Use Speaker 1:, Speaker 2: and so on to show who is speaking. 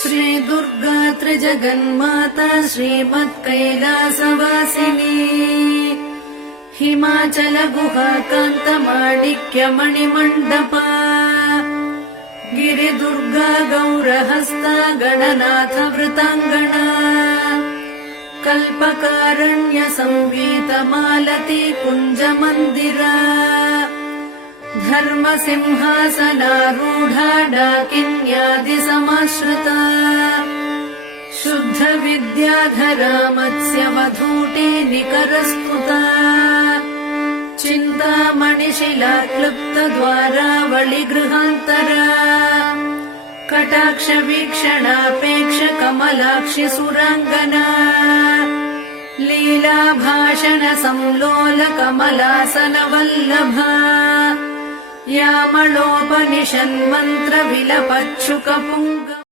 Speaker 1: श्रीदुर्गा त्रिजगन्माता श्रीमत्कैलासवासिनी हिमाचल गुहा कान्तमाणिक्यमणिमण्डपा गिरिदुर्गा गौरहस्ता गणनाथ वृताङ्गणा कल्पकारण्य संवीतमालती कुञ्जमन्दिरा धर्मसिंहासनारूढा डाकिन्यादिसमाश्रिता शुद्ध विद्याधरा मत्स्यवधूटे निकरस्तुता चिन्तामणिशिला क्लुप्तद्वारावळिगृहान्तरा कटाक्ष वीक्षणापेक्ष कमलाक्षि सुराङ्गना लीला भाषण संलोल कमलासनवल्लभा यामणोपनिषन्मन्त्र विलपच्छुकपुङ्ग